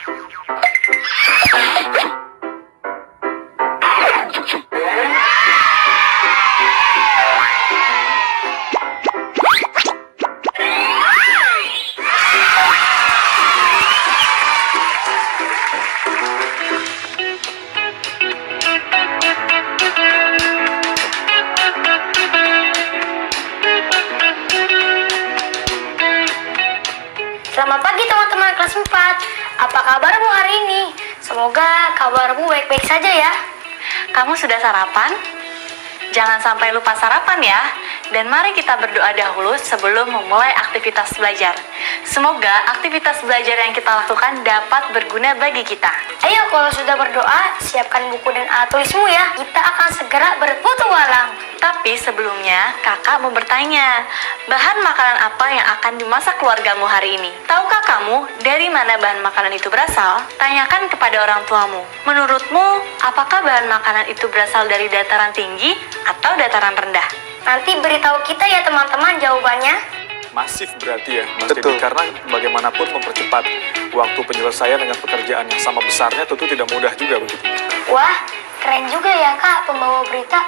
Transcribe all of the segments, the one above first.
Selamat pagi teman-teman kelas 4. Apa kabarmu hari ini? Semoga kabarmu baik-baik saja ya. Kamu sudah sarapan? Jangan sampai lupa sarapan ya. Dan mari kita berdoa dahulu sebelum memulai aktivitas belajar. Semoga aktivitas belajar yang kita lakukan dapat berguna bagi kita. Ayo kalau sudah berdoa, siapkan buku dan alat tulismu ya. Kita akan segera berpetualang. Tapi sebelumnya, kakak mau bertanya, bahan makanan apa yang akan dimasak keluargamu hari ini? Tahukah kamu dari mana bahan makanan itu berasal? Tanyakan kepada orang tuamu. Menurutmu, apakah bahan makanan itu berasal dari dataran tinggi atau dataran rendah? Nanti beritahu kita ya teman-teman jawabannya. Masif berarti ya, Mas Dedi, karena bagaimanapun mempercepat waktu penyelesaian dengan pekerjaan yang sama besarnya tentu tidak mudah juga begitu. Wah, keren juga ya kak pembawa berita.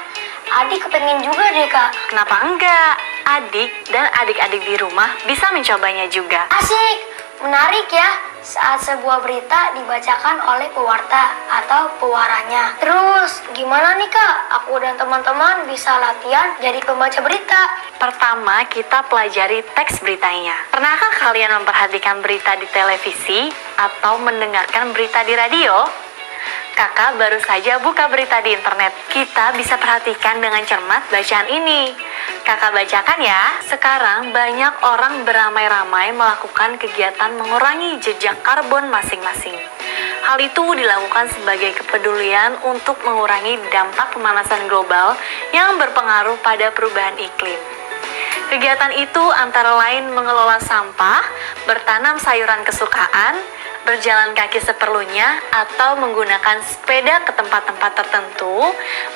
Adik kepengen juga deh kak. Kenapa enggak? Adik dan adik-adik di rumah bisa mencobanya juga. Asik, menarik ya saat sebuah berita dibacakan oleh pewarta atau pewaranya. Terus gimana nih kak? Aku dan teman-teman bisa latihan jadi pembaca berita. Pertama, kita pelajari teks beritanya. Pernahkah kalian memperhatikan berita di televisi atau mendengarkan berita di radio? Kakak baru saja buka berita di internet. Kita bisa perhatikan dengan cermat bacaan ini. Kakak bacakan ya. Sekarang banyak orang beramai-ramai melakukan kegiatan mengurangi jejak karbon masing-masing. Hal itu dilakukan sebagai kepedulian untuk mengurangi dampak pemanasan global yang berpengaruh pada perubahan iklim. Kegiatan itu antara lain mengelola sampah, bertanam sayuran kesukaan, berjalan kaki seperlunya, atau menggunakan sepeda ke tempat-tempat tertentu,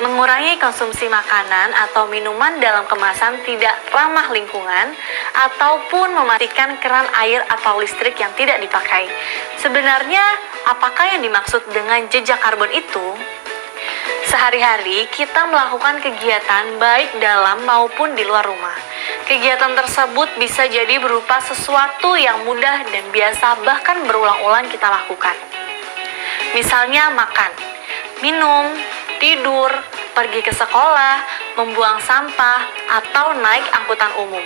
mengurangi konsumsi makanan atau minuman dalam kemasan tidak ramah lingkungan, ataupun mematikan keran air atau listrik yang tidak dipakai. Sebenarnya, apakah yang dimaksud dengan jejak karbon itu? Sehari-hari kita melakukan kegiatan baik dalam maupun di luar rumah. Kegiatan tersebut bisa jadi berupa sesuatu yang mudah dan biasa bahkan berulang-ulang kita lakukan. Misalnya makan, minum, tidur, pergi ke sekolah, membuang sampah, atau naik angkutan umum.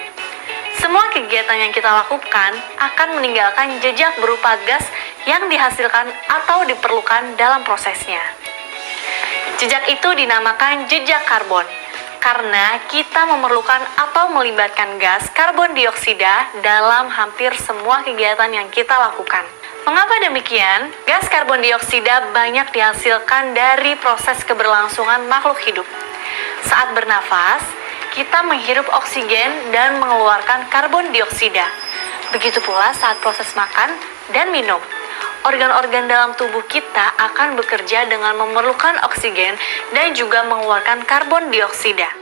Semua kegiatan yang kita lakukan akan meninggalkan jejak berupa gas yang dihasilkan atau diperlukan dalam prosesnya. Jejak itu dinamakan jejak karbon. Karena kita memerlukan atau melibatkan gas karbon dioksida dalam hampir semua kegiatan yang kita lakukan. Mengapa demikian? Gas karbon dioksida banyak dihasilkan dari proses keberlangsungan makhluk hidup. Saat bernafas, kita menghirup oksigen dan mengeluarkan karbon dioksida. Begitu pula saat proses makan dan minum. Organ-organ dalam tubuh kita akan bekerja dengan memerlukan oksigen dan juga mengeluarkan karbon dioksida.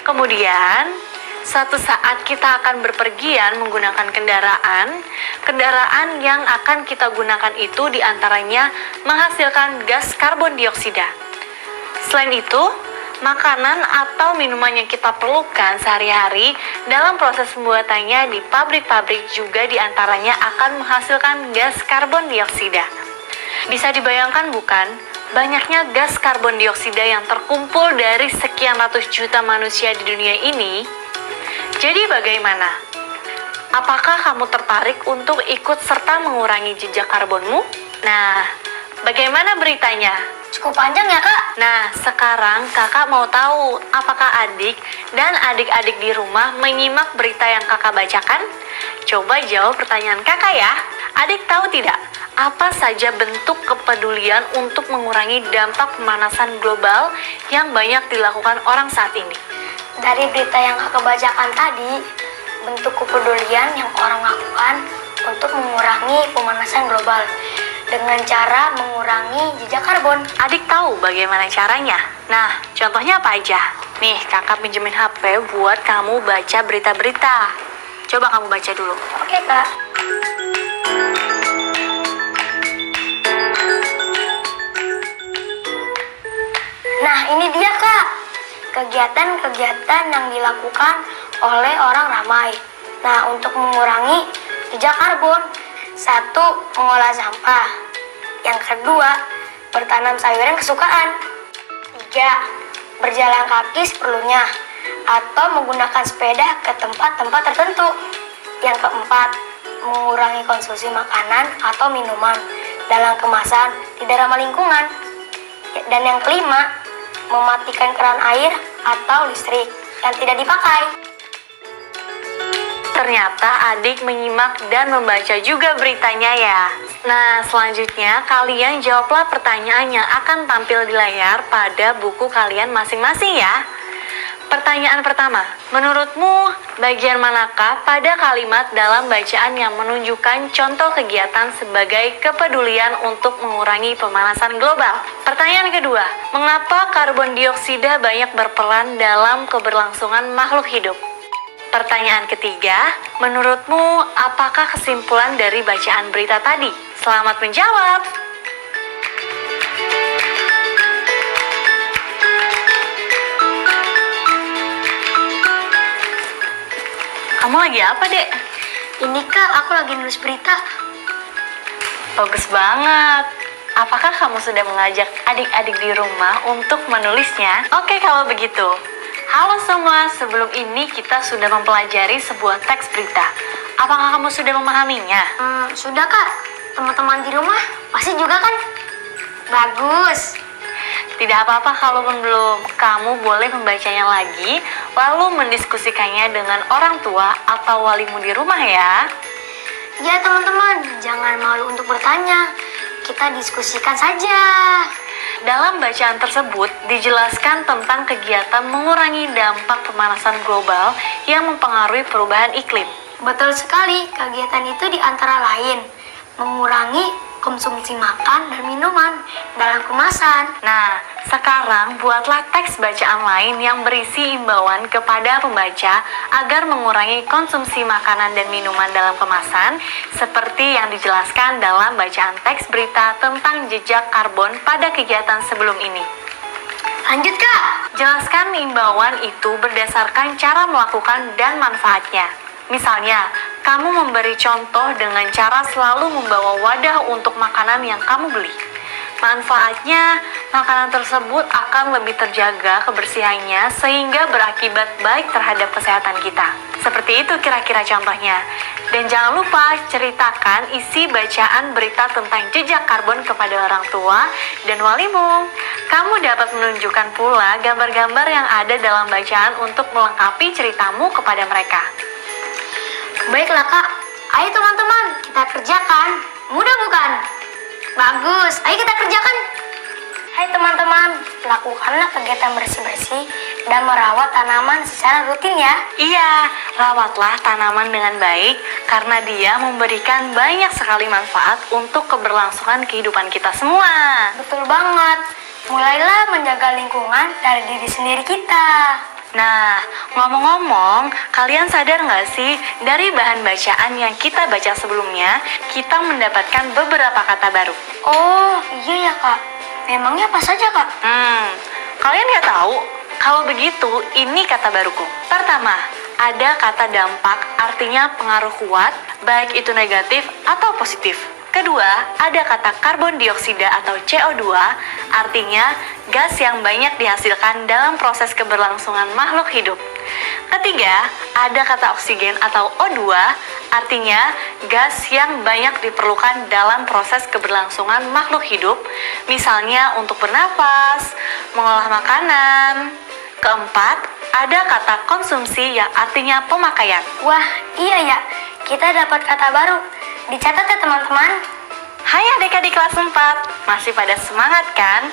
Kemudian, suatu saat kita akan berpergian menggunakan kendaraan yang akan kita gunakan itu diantaranya menghasilkan gas karbon dioksida. Selain itu, makanan atau minuman yang kita perlukan sehari-hari dalam proses pembuatannya di pabrik-pabrik juga diantaranya akan menghasilkan gas karbon dioksida. Bisa dibayangkan bukan, banyaknya gas karbon dioksida yang terkumpul dari sekian ratus juta manusia di dunia ini. Jadi bagaimana? Apakah kamu tertarik untuk ikut serta mengurangi jejak karbonmu? Nah, bagaimana beritanya? Cukup panjang ya kak? Nah, sekarang kakak mau tahu apakah adik dan adik-adik di rumah menyimak berita yang kakak bacakan? Coba jawab pertanyaan kakak ya. Adik tahu tidak, apa saja bentuk kepedulian untuk mengurangi dampak pemanasan global yang banyak dilakukan orang saat ini? Dari berita yang kakak bacakan tadi, bentuk kepedulian yang orang lakukan untuk mengurangi pemanasan global dengan cara mengurangi jejak karbon. Adik tahu bagaimana caranya? Nah, contohnya apa aja? Nih, kakak pinjemin HP buat kamu baca berita-berita. Coba kamu baca dulu. Oke kak. kegiatan-kegiatan yang dilakukan oleh orang ramai. Nah, untuk mengurangi jejak karbon, 1. Mengolah sampah. Yang kedua, bertanam sayuran kesukaan. 3. Berjalan kaki seperlunya atau menggunakan sepeda ke tempat-tempat tertentu. Yang keempat, mengurangi konsumsi makanan atau minuman dalam kemasan tidak ramah lingkungan. Dan yang kelima, mematikan keran air atau listrik yang tidak dipakai. Ternyata adik menyimak dan membaca juga beritanya ya. Nah, selanjutnya kalian jawablah pertanyaan yang akan tampil di layar pada buku kalian masing-masing ya. Pertanyaan pertama, menurutmu bagian manakah pada kalimat dalam bacaan yang menunjukkan contoh kegiatan sebagai kepedulian untuk mengurangi pemanasan global? Pertanyaan kedua, mengapa karbon dioksida banyak berperan dalam keberlangsungan makhluk hidup? Pertanyaan ketiga, menurutmu apakah kesimpulan dari bacaan berita tadi? Selamat menjawab! Kamu lagi apa, Dek? Ini Kak, aku lagi nulis berita. Bagus banget. Apakah kamu sudah mengajak adik-adik di rumah untuk menulisnya? Oke, kalau begitu. Halo semua, sebelum ini kita sudah mempelajari sebuah teks berita. Apakah kamu sudah memahaminya? Sudah Kak, teman-teman di rumah pasti juga kan? Bagus. Tidak apa-apa kalau belum. Kamu boleh membacanya lagi, lalu mendiskusikannya dengan orang tua atau walimu di rumah ya. Ya teman-teman, jangan malu untuk bertanya. Kita diskusikan saja. Dalam bacaan tersebut dijelaskan tentang kegiatan mengurangi dampak pemanasan global yang mempengaruhi perubahan iklim. Betul sekali, kegiatan itu diantara lain mengurangi konsumsi makan dan minuman dalam kemasan. Nah, sekarang buatlah teks bacaan lain yang berisi imbauan kepada pembaca agar mengurangi konsumsi makanan dan minuman dalam kemasan seperti yang dijelaskan dalam bacaan teks berita tentang jejak karbon pada kegiatan sebelum ini. Lanjut Kak. Jelaskan imbauan itu berdasarkan cara melakukan dan manfaatnya. Misalnya, kamu memberi contoh dengan cara selalu membawa wadah untuk makanan yang kamu beli. Manfaatnya, makanan tersebut akan lebih terjaga kebersihannya sehingga berakibat baik terhadap kesehatan kita. Seperti itu kira-kira contohnya. Dan jangan lupa ceritakan isi bacaan berita tentang jejak karbon kepada orang tua dan walimu. Kamu dapat menunjukkan pula gambar-gambar yang ada dalam bacaan untuk melengkapi ceritamu kepada mereka. Baiklah Kak, ayo teman-teman, kita kerjakan. Mudah bukan? Bagus, ayo kita kerjakan. Hai teman-teman, lakukanlah kegiatan bersih-bersih dan merawat tanaman secara rutin ya. Iya, rawatlah tanaman dengan baik karena dia memberikan banyak sekali manfaat untuk keberlangsungan kehidupan kita semua. Betul banget, mulailah menjaga lingkungan dari diri sendiri kita. Nah, ngomong-ngomong, kalian sadar nggak sih dari bahan bacaan yang kita baca sebelumnya, kita mendapatkan beberapa kata baru? Oh, iya ya Kak. Memangnya apa saja Kak? Kalian nggak tahu? Kalau begitu, ini kata baruku. Pertama, ada kata dampak, artinya pengaruh kuat, baik itu negatif atau positif. Kedua, ada kata karbon dioksida atau CO2, artinya gas yang banyak dihasilkan dalam proses keberlangsungan makhluk hidup. Ketiga, ada kata oksigen atau O2, artinya gas yang banyak diperlukan dalam proses keberlangsungan makhluk hidup, misalnya untuk bernapas, mengolah makanan. Keempat, ada kata konsumsi yang artinya pemakaian. Wah, iya ya. Kita dapat kata baru. Dicatat ya teman-teman. Hai adik-adik kelas 4, masih pada semangat kan?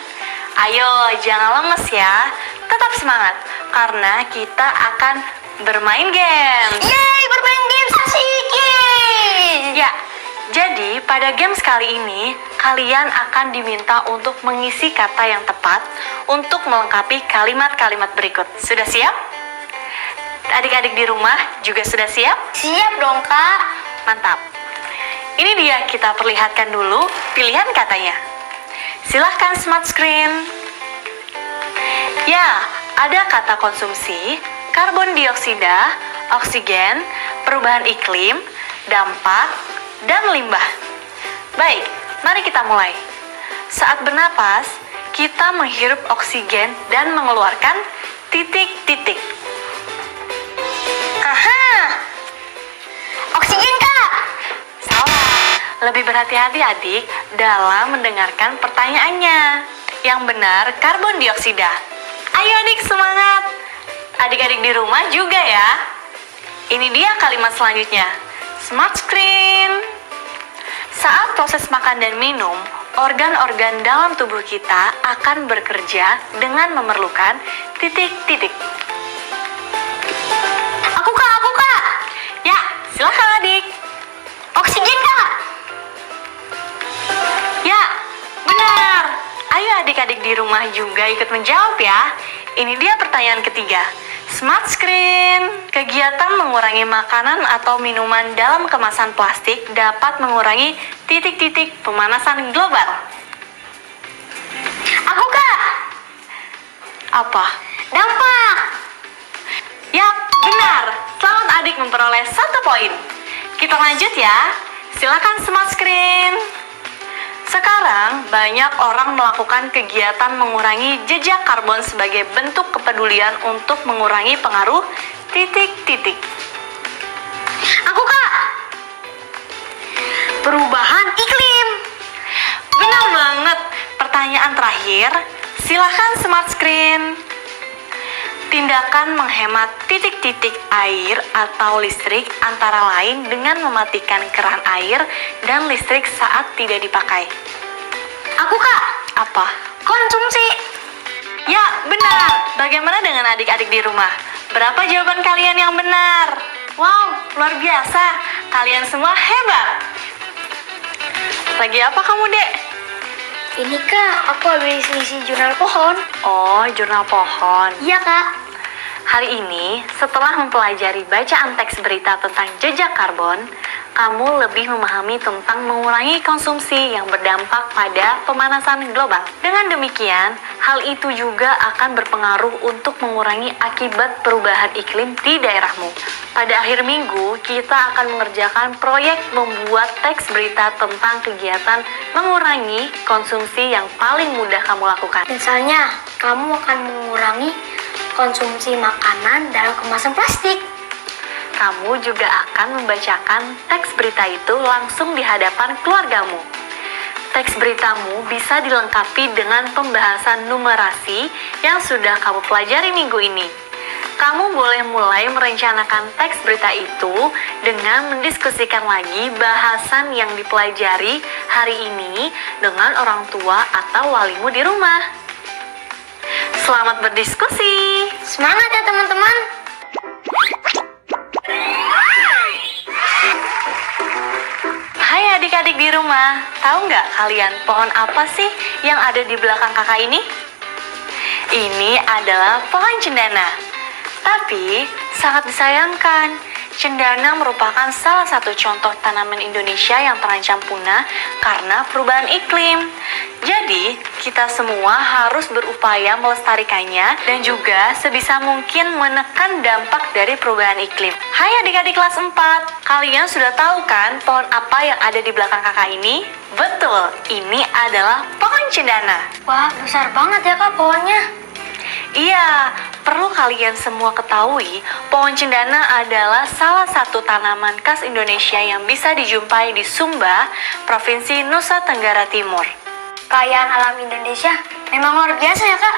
Ayo jangan lemes ya, tetap semangat karena kita akan bermain game. Yeay, bermain games asik. Yeay. Ya, jadi pada games kali ini kalian akan diminta untuk mengisi kata yang tepat untuk melengkapi kalimat-kalimat berikut. Sudah siap? Adik-adik di rumah juga sudah siap? Siap dong Kak. Mantap. Ini dia, kita perlihatkan dulu pilihan katanya. Silahkan smart screen. Ya, Ada kata konsumsi, karbon dioksida, oksigen, perubahan iklim, dampak, dan limbah. Baik, mari kita mulai. Saat bernapas, kita menghirup oksigen dan mengeluarkan titik-titik. Aha! Oksigen, Kak! Salah. Lebih berhati-hati adik dalam mendengarkan pertanyaannya. Yang benar, karbon dioksida. Ayo adik, semangat. Adik-adik di rumah juga ya. Ini dia kalimat selanjutnya. Smart screen. Saat proses makan dan minum, organ-organ dalam tubuh kita akan bekerja dengan memerlukan titik-titik. Aku, Kak! Ya, silakan adik. Oksigen, Kak! Ya, benar. Ayo adik-adik di rumah juga ikut menjawab ya. Ini dia pertanyaan ketiga. Smart screen. Kegiatan mengurangi makanan atau minuman dalam kemasan plastik dapat mengurangi titik-titik pemanasan global. Aku, Kak! Apa? Dampak! Yap, benar. Selamat adik memperoleh 1 poin. Kita lanjut ya. Silakan smart screen. Sekarang, banyak orang melakukan kegiatan mengurangi jejak karbon sebagai bentuk kepedulian untuk mengurangi pengaruh titik-titik. Aku, Kak! Perubahan iklim. Benar banget. Pertanyaan terakhir, silakan smart screen. Tindakan menghemat titik-titik air atau listrik antara lain dengan mematikan keran air dan listrik saat tidak dipakai. Aku, Kak! Apa? Konsumsi. Ya, benar. Bagaimana dengan adik-adik di rumah? Berapa jawaban kalian yang benar? Wow, luar biasa. Kalian semua hebat. Lagi apa kamu, Dek? Ini, Kak, aku habis isi jurnal pohon. Oh, jurnal pohon. Iya, Kak. Hari ini, setelah mempelajari bacaan teks berita tentang jejak karbon, kamu lebih memahami tentang mengurangi konsumsi yang berdampak pada pemanasan global. Dengan demikian, hal itu juga akan berpengaruh untuk mengurangi akibat perubahan iklim di daerahmu. Pada akhir minggu, kita akan mengerjakan proyek membuat teks berita tentang kegiatan mengurangi konsumsi yang paling mudah kamu lakukan. Misalnya, kamu akan mengurangi konsumsi makanan dalam kemasan plastik. Kamu juga akan membacakan teks berita itu langsung di hadapan keluargamu. Teks beritamu bisa dilengkapi dengan pembahasan numerasi yang sudah kamu pelajari minggu ini. Kamu boleh mulai merencanakan teks berita itu dengan mendiskusikan lagi bahasan yang dipelajari hari ini dengan orang tua atau walimu di rumah. Selamat berdiskusi. Semangat ya, teman-teman. Hai adik-adik di rumah, tahu nggak kalian pohon apa sih yang ada di belakang kakak ini? Ini adalah pohon cendana. Tapi sangat disayangkan, cendana merupakan salah satu contoh tanaman Indonesia yang terancam punah karena perubahan iklim. Jadi, kita semua harus berupaya melestarikannya dan juga sebisa mungkin menekan dampak dari perubahan iklim. Hai adik-adik kelas 4, kalian sudah tahu kan pohon apa yang ada di belakang kakak ini? Betul, ini adalah pohon cendana. Wah, besar banget ya, Kak, pohonnya. Iya, perlu kalian semua ketahui, pohon cendana adalah salah satu tanaman khas Indonesia yang bisa dijumpai di Sumba, Provinsi Nusa Tenggara Timur. Kekayaan alam Indonesia memang luar biasa ya, Kak.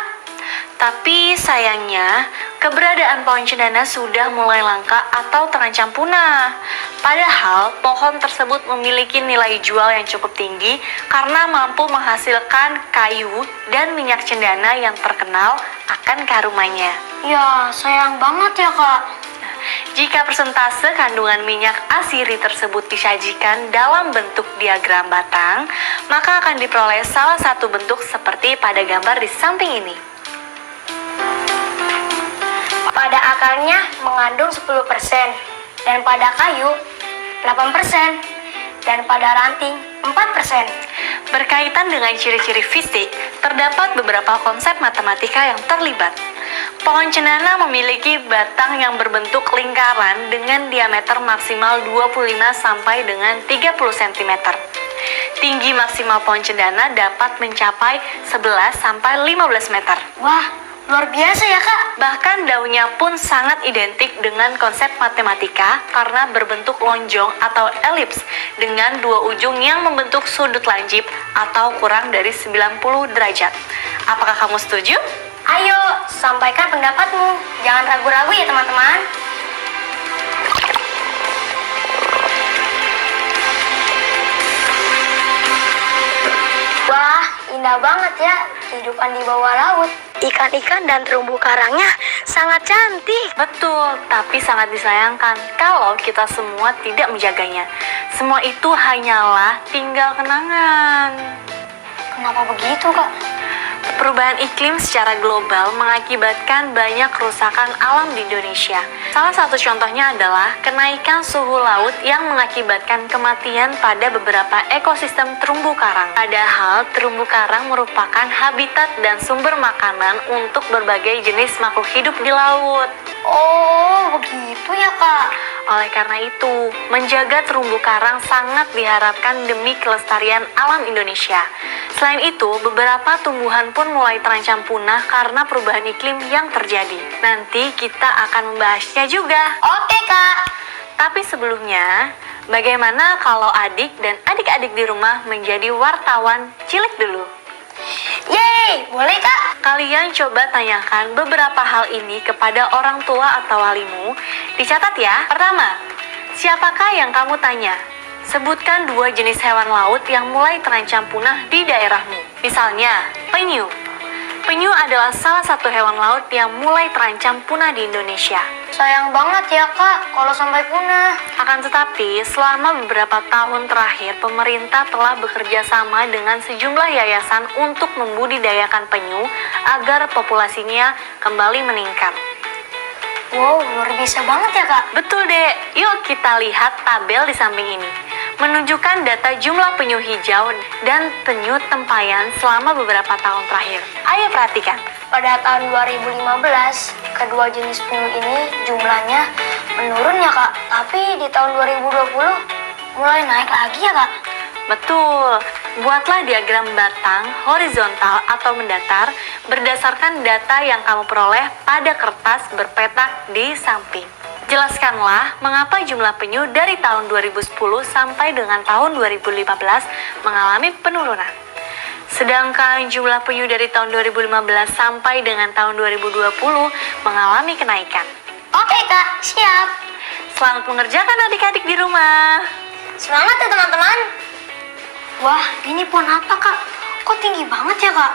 Tapi sayangnya, keberadaan pohon cendana sudah mulai langka atau terancam punah. Padahal, pohon tersebut memiliki nilai jual yang cukup tinggi karena mampu menghasilkan kayu dan minyak cendana yang terkenal akan kearumannya. Ya, sayang banget ya, Kak. Jika persentase kandungan minyak asiri tersebut disajikan dalam bentuk diagram batang, maka akan diperoleh salah satu bentuk seperti pada gambar di samping ini. Pada akarnya mengandung 10% dan pada kayu 8% dan pada ranting 4%. Berkaitan dengan ciri-ciri fisik, terdapat beberapa konsep matematika yang terlibat. Pohon cendana memiliki batang yang berbentuk lingkaran dengan diameter maksimal 25 sampai dengan 30 cm. Tinggi maksimal pohon cendana dapat mencapai 11 sampai 15 meter. Wah, luar biasa ya Kak. Bahkan daunnya pun sangat identik dengan konsep matematika karena berbentuk lonjong atau elips dengan dua ujung yang membentuk sudut lancip atau kurang dari 90 derajat. Apakah kamu setuju? Ayo, sampaikan pendapatmu. Jangan ragu-ragu ya teman-teman. Wah, indah banget ya kehidupan di bawah laut. Ikan-ikan dan terumbu karangnya sangat cantik. Betul, tapi sangat disayangkan kalau kita semua tidak menjaganya. Semua itu hanyalah tinggal kenangan. Kenapa begitu, Kak? Perubahan iklim secara global mengakibatkan banyak kerusakan alam di Indonesia. Salah satu contohnya adalah kenaikan suhu laut yang mengakibatkan kematian pada beberapa ekosistem terumbu karang. Padahal terumbu karang merupakan habitat dan sumber makanan untuk berbagai jenis makhluk hidup di laut. Oh, begitu ya, Kak. Oleh karena itu, menjaga terumbu karang sangat diharapkan demi kelestarian alam Indonesia. Selain itu, beberapa tumbuhan pun mulai terancam punah karena perubahan iklim yang terjadi. Nanti kita akan membahasnya juga. Oke, Kak. Tapi sebelumnya, bagaimana kalau adik dan adik-adik di rumah menjadi wartawan cilik dulu? Yeay, boleh, Kak? Kalian coba tanyakan beberapa hal ini kepada orang tua atau walimu. Dicatat ya. Pertama, siapakah yang kamu tanya? Sebutkan 2 jenis hewan laut yang mulai terancam punah di daerahmu. Misalnya, penyu. Penyu adalah salah satu hewan laut yang mulai terancam punah di Indonesia. Sayang banget ya, Kak, kalau sampai punah. Akan tetapi, selama beberapa tahun terakhir, pemerintah telah bekerja sama dengan sejumlah yayasan untuk membudidayakan penyu agar populasinya kembali meningkat. Wow, luar biasa banget ya, Kak. Betul, Dek. Yuk kita lihat tabel di samping ini. Menunjukkan data jumlah penyu hijau dan penyu tempayan selama beberapa tahun terakhir. Ayo perhatikan. Pada tahun 2015, kedua jenis penyu ini jumlahnya menurun ya, Kak. Tapi di tahun 2020 mulai naik lagi ya, Kak. Betul. Buatlah diagram batang, horizontal atau mendatar berdasarkan data yang kamu peroleh pada kertas berpetak di samping. Jelaskanlah mengapa jumlah penyu dari tahun 2010 sampai dengan tahun 2015 mengalami penurunan. Sedangkan jumlah penyu dari tahun 2015 sampai dengan tahun 2020 mengalami kenaikan. Oke, Kak, siap. Selamat mengerjakan adik-adik di rumah. Semangat ya, teman-teman. Wah, ini pohon apa, Kak? Kok tinggi banget ya, Kak?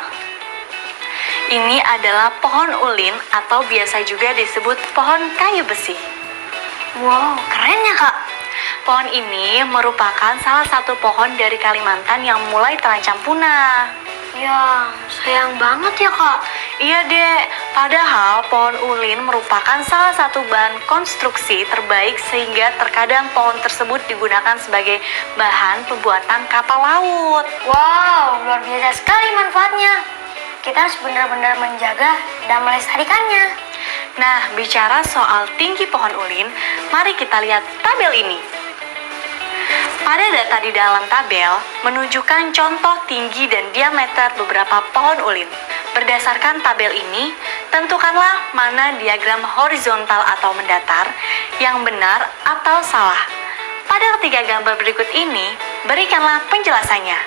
Ini adalah pohon ulin atau biasa juga disebut pohon kayu besi. Wow, keren ya, Kak. Pohon ini merupakan salah satu pohon dari Kalimantan yang mulai terancam punah. Ya, sayang banget ya, Kak. Iya, Dek. Padahal pohon ulin merupakan salah satu bahan konstruksi terbaik sehingga terkadang pohon tersebut digunakan sebagai bahan pembuatan kapal laut. Wow, luar biasa sekali manfaatnya. Kita harus benar-benar menjaga dan melestarikannya. Nah, bicara soal tinggi pohon ulin, mari kita lihat tabel ini. Pada data di dalam tabel, menunjukkan contoh tinggi dan diameter beberapa pohon ulin. Berdasarkan tabel ini, tentukanlah mana diagram horizontal atau mendatar yang benar atau salah. Pada ketiga gambar berikut ini, berikanlah penjelasannya.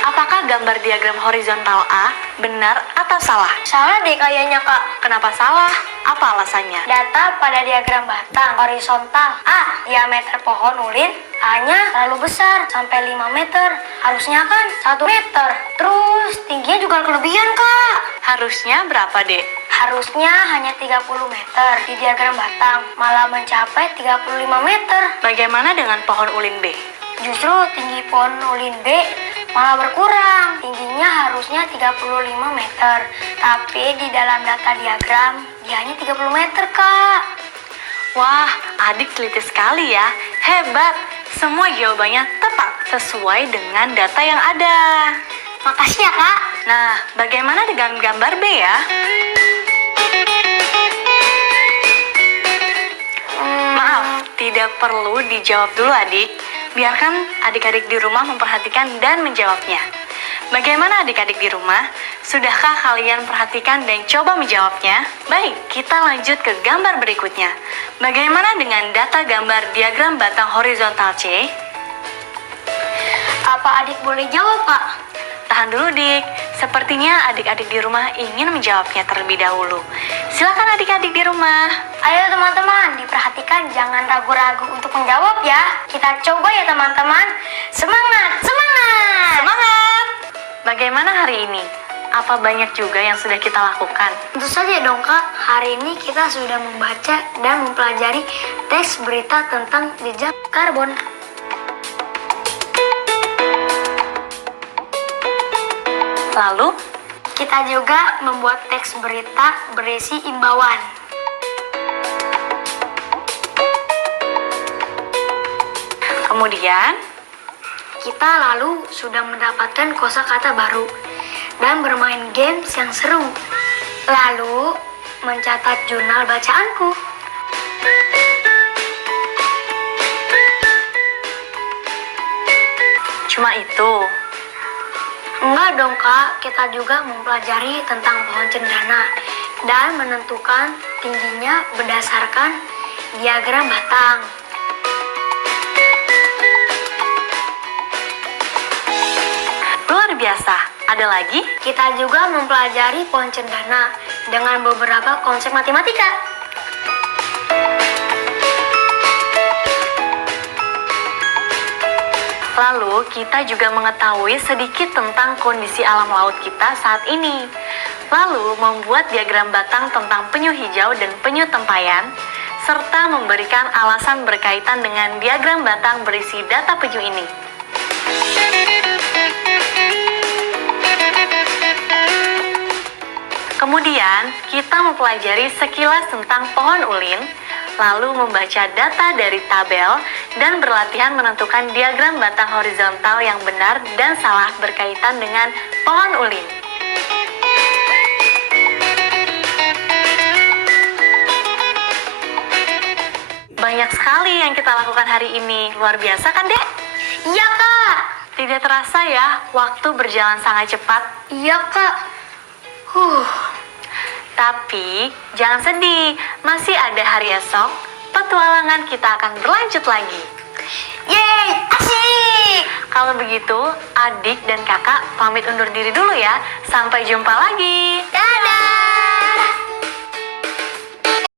Apakah gambar diagram horizontal A benar atau salah? Salah deh kayaknya, Kak. Kenapa salah? Apa alasannya? Data pada diagram batang horizontal A, diameter pohon ulin A-nya terlalu besar, sampai 5 meter. Harusnya kan 1 meter. Terus tingginya juga kelebihan, Kak. Harusnya berapa, Dek? Harusnya hanya 30 meter. Di diagram batang malah mencapai 35 meter. Bagaimana dengan pohon ulin B? Justru tinggi pohon ulin B malah berkurang. Tingginya harusnya 35 meter. Tapi di dalam data diagram, dia hanya 30 meter, Kak. Wah, adik teliti sekali ya. Hebat. Semua jawabannya tepat sesuai dengan data yang ada. Makasih ya, Kak. Nah, bagaimana dengan gambar B ya? Tidak perlu dijawab dulu adik, biarkan adik-adik di rumah memperhatikan dan menjawabnya. Bagaimana adik-adik di rumah? Sudahkah kalian perhatikan dan coba menjawabnya? Baik, kita lanjut ke gambar berikutnya. Bagaimana dengan data gambar diagram batang horizontal C? Apa adik boleh jawab, Kak? Tahan dulu, Dik. Sepertinya adik-adik di rumah ingin menjawabnya terlebih dahulu. Silakan adik-adik di rumah. Ayo teman-teman, diperhatikan, jangan ragu-ragu untuk menjawab ya. Kita coba ya teman-teman. Semangat, semangat! Semangat! Bagaimana hari ini? Apa banyak juga yang sudah kita lakukan? Tentu saja dong Kak, hari ini kita sudah membaca dan mempelajari teks berita tentang jejak karbon. Lalu, Kita juga membuat teks berita berisi imbauan. kemudian, Kita lalu sudah mendapatkan kosakata baru dan bermain games yang seru. Lalu mencatat jurnal bacaanku. cuma itu. Enggak dong Kak, kita juga mempelajari tentang pohon cendana dan menentukan tingginya berdasarkan diagram batang. Luar biasa. Ada lagi? Kita juga mempelajari pohon cendana dengan beberapa konsep matematika. Lalu, kita juga mengetahui sedikit tentang kondisi alam laut kita saat ini. Lalu, membuat diagram batang tentang penyu hijau dan penyu tempayan, serta memberikan alasan berkaitan dengan diagram batang berisi data penyu ini. Kemudian, kita mempelajari sekilas tentang pohon ulin, lalu membaca data dari tabel, dan berlatihan menentukan diagram batang horizontal yang benar dan salah berkaitan dengan pohon ulin. Banyak sekali yang kita lakukan hari ini. Luar biasa kan, Dek? Iya Kak. Tidak terasa ya, waktu berjalan sangat cepat. Iya Kak. Tapi, jangan sedih. Masih ada hari esok. Petualangan kita akan berlanjut lagi. Yeay, asik. Kalau begitu, adik dan kakak pamit undur diri dulu ya. Sampai jumpa lagi. Dadah.